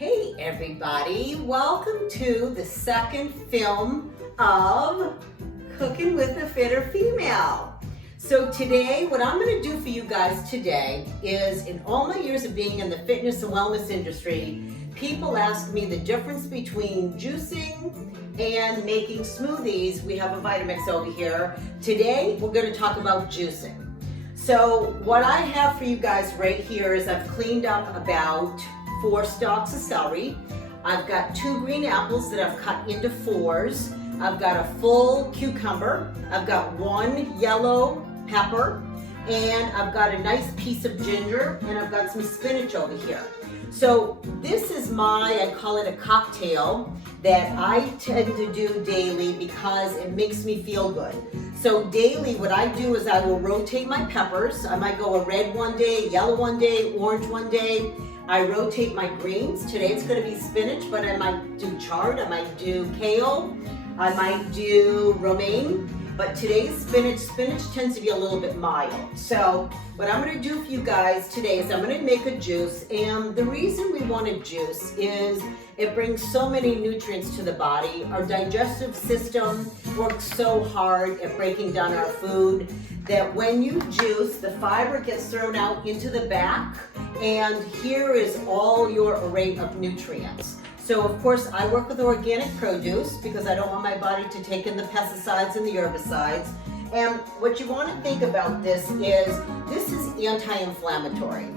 Hey everybody, welcome to the second film of Cooking with a Fitter Female. So today, what I'm going to do for you guys today is, in all my years of being in the fitness and wellness industry, people ask me the difference between juicing and making smoothies. We have a Vitamix over here. Today, we're going to talk about juicing. So what I have for you guys right here is I've cleaned up about 4 stalks of celery. I've got 2 green apples that I've cut into 4s. I've got a full cucumber. I've got 1 yellow pepper. And I've got a nice piece of ginger. And I've got some spinach over here. So this is I call it a cocktail that I tend to do daily because it makes me feel good. So daily what I do is I will rotate my peppers. I might go a red one day, yellow one day, orange one day. I rotate my greens. Today it's going to be spinach, but I might do chard, I might do kale, I might do romaine. But today's spinach tends to be a little bit mild. So what I'm going to do for you guys today is I'm going to make a juice. And the reason we want a juice is it brings so many nutrients to the body. Our digestive system works so hard at breaking down our food that when you juice, the fiber gets thrown out into the back, and here is all your array of nutrients. So of course I work with organic produce because I don't want my body to take in the pesticides and the herbicides. And what you want to think about this is anti-inflammatory.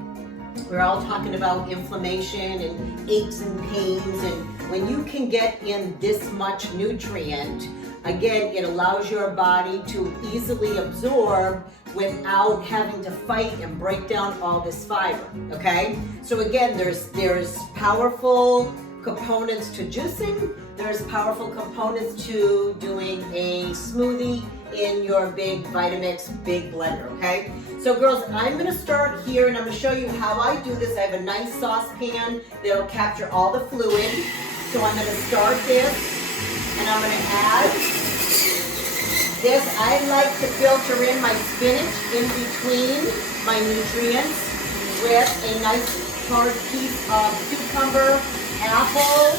We're all talking about inflammation and aches and pains, and when you can get in this much nutrient, again, it allows your body to easily absorb without having to fight and break down all this fiber, okay? So again, there's powerful components to juicing, there's powerful components to doing a smoothie in your big Vitamix big blender, okay? So girls, I'm gonna start here and I'm gonna show you how I do this. I have a nice saucepan that'll capture all the fluid. So I'm gonna start this and I'm gonna add this. I like to filter in my spinach in between my nutrients with a nice hard piece of cucumber, apple.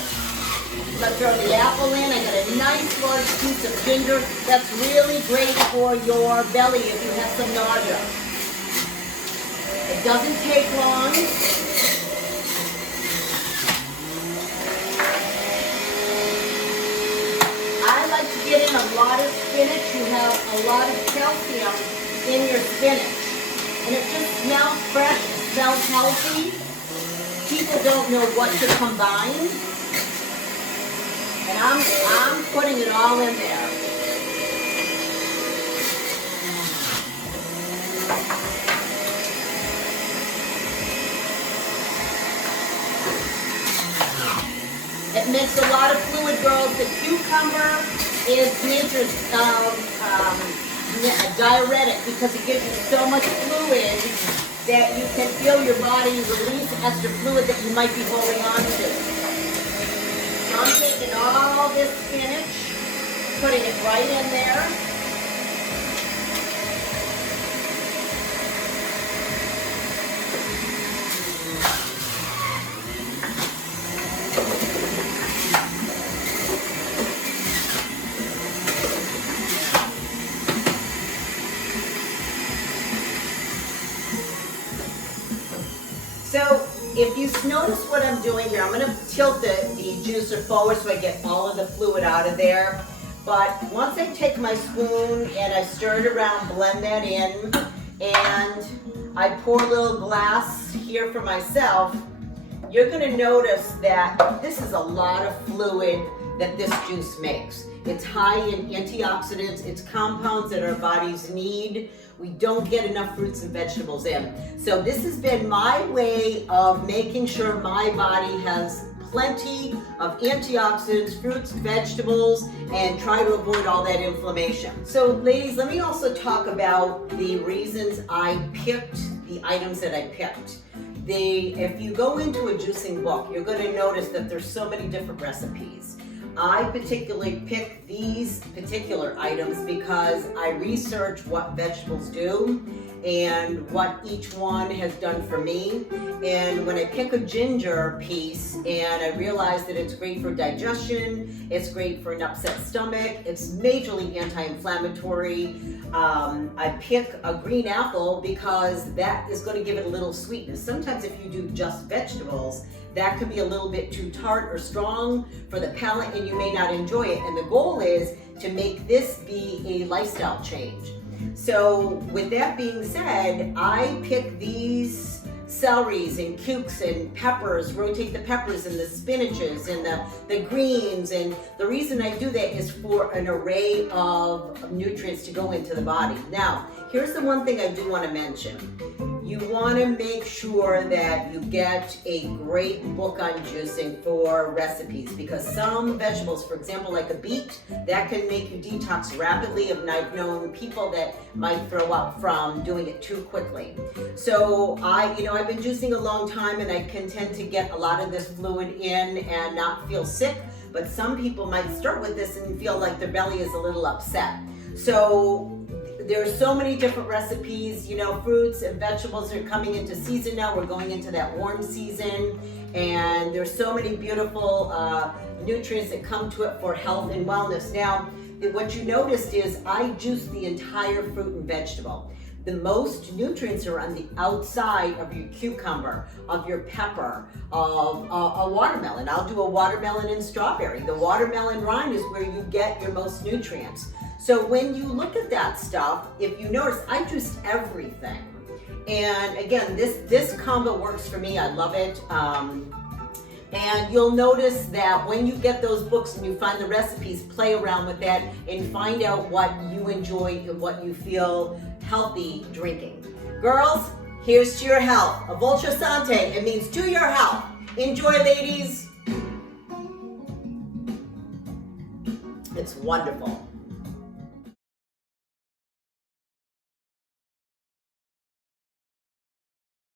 Let's throw the apple in. I got a nice large piece of ginger. That's really great for your belly if you have some nausea. It doesn't take long. I like to get in a lot of spinach. You have a lot of calcium in your spinach. And it just smells fresh. It smells healthy. People don't know what to combine. And I'm putting it all in there. It makes a lot of fluid, girls. The cucumber is nature's diuretic because it gives you so much fluid that you can feel your body release extra fluid that you might be holding on to. So I'm taking all this spinach, putting it right in there. So if you notice what I'm doing here, I'm going to tilt the juicer forward so I get all of the fluid out of there. But once I take my spoon and I stir it around, blend that in, and I pour a little glass here for myself, you're going to notice that this is a lot of fluid that this juice makes. It's high in antioxidants, it's compounds that our bodies need. We don't get enough fruits and vegetables in. So this has been my way of making sure my body has plenty of antioxidants, fruits, vegetables, and try to avoid all that inflammation. So ladies, let me also talk about the reasons I picked the items that I picked. If you go into a juicing book, you're going to notice that there's so many different recipes. I particularly picked these particular items because I researched what vegetables do, and what each one has done for me. And when I pick a ginger piece and I realize that it's great for digestion, it's great for an upset stomach, it's majorly anti-inflammatory. I pick a green apple because that is going to give it a little sweetness. Sometimes if you do just vegetables, that could be a little bit too tart or strong for the palate and you may not enjoy it. And the goal is to make this be a lifestyle change. So with that being said, I pick these celeries and cukes and peppers, rotate the peppers and the spinaches and the greens. And the reason I do that is for an array of nutrients to go into the body. Now, here's the one thing I do want to mention. You want to make sure that you get a great book on juicing for recipes, because some vegetables, for example, like a beet, that can make you detox rapidly, and I've known people that might throw up from doing it too quickly. So I've been juicing a long time and I can tend to get a lot of this fluid in and not feel sick, but some people might start with this and feel like their belly is a little upset. So there's so many different recipes, fruits and vegetables are coming into season now. We're going into that warm season, and there's so many beautiful nutrients that come to it for health and wellness. Now, what you noticed is I juice the entire fruit and vegetable. The most nutrients are on the outside of your cucumber, of your pepper, of a watermelon. I'll do a watermelon and strawberry. The watermelon rind is where you get your most nutrients. So when you look at that stuff, if you notice, I juiced everything. And again, this combo works for me. I love it. And you'll notice that when you get those books and you find the recipes, play around with that and find out what you enjoy and what you feel healthy drinking. Girls, here's to your health. A Vulture Sante, it means to your health. Enjoy, ladies. It's wonderful.